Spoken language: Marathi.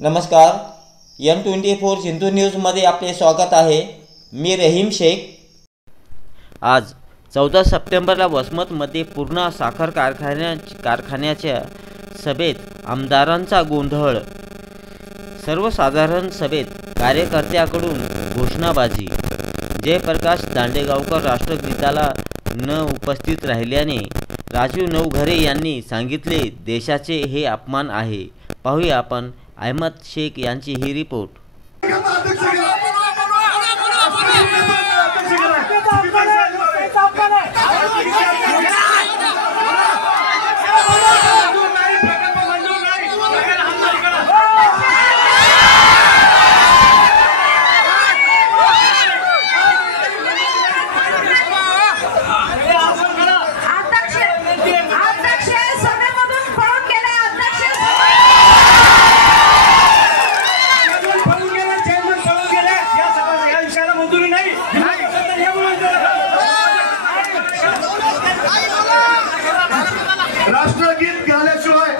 नमस्कार, N24 सिंधू न्यूजमध्ये आपले स्वागत आहे। मी रहीम शेख। आज 14 सप्टेंबरला वसमतमध्ये पूर्णा साखर कारखान्याच्या सभेत आमदारांचा गोंधळ। सर्वसाधारण सभेत कार्यकर्त्यांकडून घोषणाबाजी। जयप्रकाश दांडेगावकर राष्ट्रगीताला न उपस्थित राहिल्याने राजीव नवघरे यांनी सांगितले देशाचे हे अपमान आहे। पाहूया आपण अहमद शेख यांची ही रिपोर्ट। राष्ट्रगीत गाण्याशिवाय